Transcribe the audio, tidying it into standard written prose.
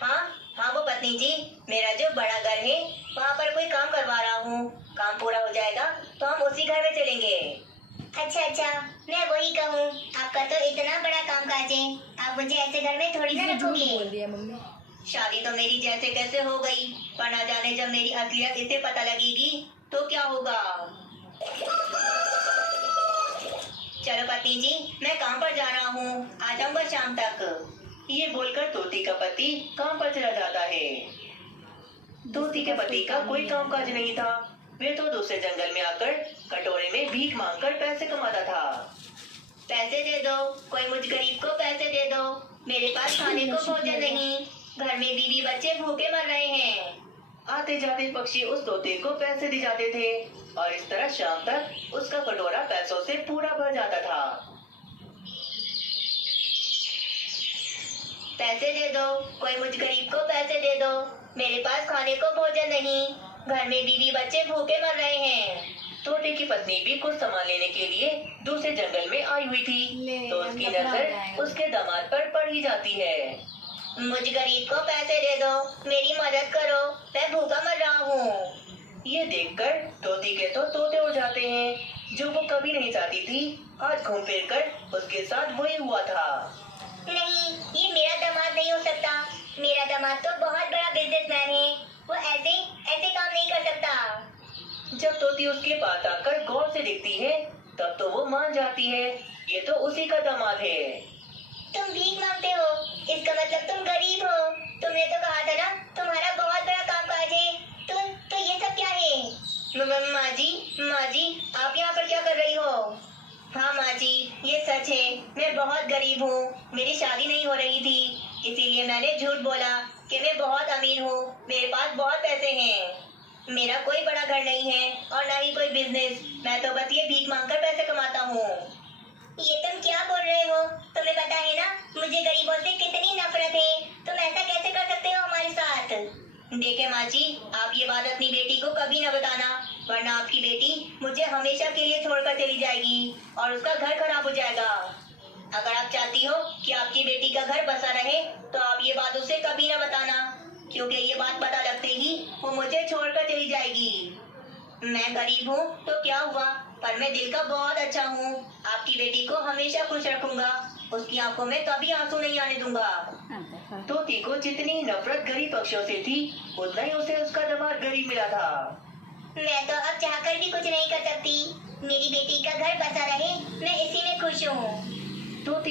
हाँ हाँ वो पत्नी जी, मेरा जो बड़ा घर है वहाँ पर कोई काम करवा रहा हूँ। काम पूरा हो जाएगा तो हम उसी घर में चलेंगे। अच्छा अच्छा, मैं वही कहूँ, आपका तो इतना बड़ा काम काज है, आप मुझे ऐसे घर में थोड़ी ना इसने झूठ रखोगे। बोल दिया मम्मी। शादी तो मेरी जैसे कैसे हो गई, पर ना जाने जब मेरी असलियत इसे पता लगेगी तो क्या होगा। चलो पत्नी जी, मैं काम पर जा रहा हूँ, आ जाऊंगा शाम तक। ये बोलकर तोती का पति काम पर चला जाता है। तोती के पति का कोई काम काज नहीं था। वे तो दूसरे जंगल में आकर कटोरे में भीख मांगकर पैसे कमाता था। पैसे दे दो, कोई मुझ गरीब को पैसे दे दो, मेरे पास खाने को भोजन नहीं, घर में बीवी बच्चे भूखे मर रहे हैं। आते जाते पक्षी उस तोते को पैसे दे जाते थे और इस तरह शाम तक उसका कटोरा पैसों से पूरा भर जाता था। पैसे दे दो, कोई मुझ गरीब को पैसे दे दो, मेरे पास खाने को भोजन नहीं, घर में बीवी बच्चे भूखे मर रहे हैं। तोते की पत्नी भी कुछ सामान लेने के लिए दूसरे जंगल में आई हुई थी, तो उसकी नजर उसके दामाद पर पड़ ही जाती है। मुझ गरीब को पैसे दे दो, मेरी मदद करो, मैं भूखा मर रहा हूँ। ये देखकर तोती के तो तोते उड़ जाते हैं, जो वो कभी नहीं चाहती थी। आज घूम फिर कर उसके साथ वही हुआ था। नहीं, ये मेरा दामाद नहीं हो सकता, मेरा दामाद तो बहुत बड़ा बिजनेसमैन है, वो ऐसे ऐसे काम नहीं कर सकता। जब तोती उसके पास आकर गौर से देखती है तब तो वो मान जाती है, ये तो उसी का दामाद है। तुम भीख मांगते हो, इसका मतलब तुम गरीब हो। तुमने तो कहा था ना तुम्हारा बहुत बड़ा काम काज है, तो ये सब क्या है? माँ जी आप यहाँ पर क्या कर रही हो? हाँ माँ जी, ये सच है, मैं बहुत गरीब हूँ, मेरी शादी नहीं हो रही थी, इसीलिए मैंने झूठ बोला कि मैं बहुत अमीर हूँ, मेरे पास बहुत पैसे हैं। मेरा कोई बड़ा घर नहीं है और ना ही कोई बिजनेस, मैं तो बस ये भीख मांगकर पैसे कमाता हूँ। ये तुम क्या बोल रहे हो? तुम्हें पता है ना मुझे गरीबों से कितनी नफरत है, तुम ऐसा कैसे कर सकते हो हमारे साथ? देखे माँ जी, आप ये बात अपनी बेटी को कभी न बताना, वरना आपकी बेटी मुझे हमेशा के लिए छोड़कर चली जाएगी और उसका घर खराब हो जाएगा। अगर आप चाहती हो कि आपकी बेटी का घर बसा रहे तो आप ये बात उसे कभी न बताना, क्योंकि ये बात पता लगते ही वो मुझे छोड़कर चली जाएगी। मैं गरीब हूँ तो क्या हुआ, पर मैं दिल का बहुत अच्छा हूँ, आपकी बेटी को हमेशा खुश रखूंगा, उसकी आंखों में कभी आंसू नहीं आने दूंगा। तोती को जितनी नफरत गरीब पक्षियों से थी, उतना ही उसे उसका दामाद गरीब मिला था। मैं तो अब चाहकर भी कुछ नहीं कर सकती, मेरी बेटी का घर बसा रहे, मैं इसी में खुश हूँ।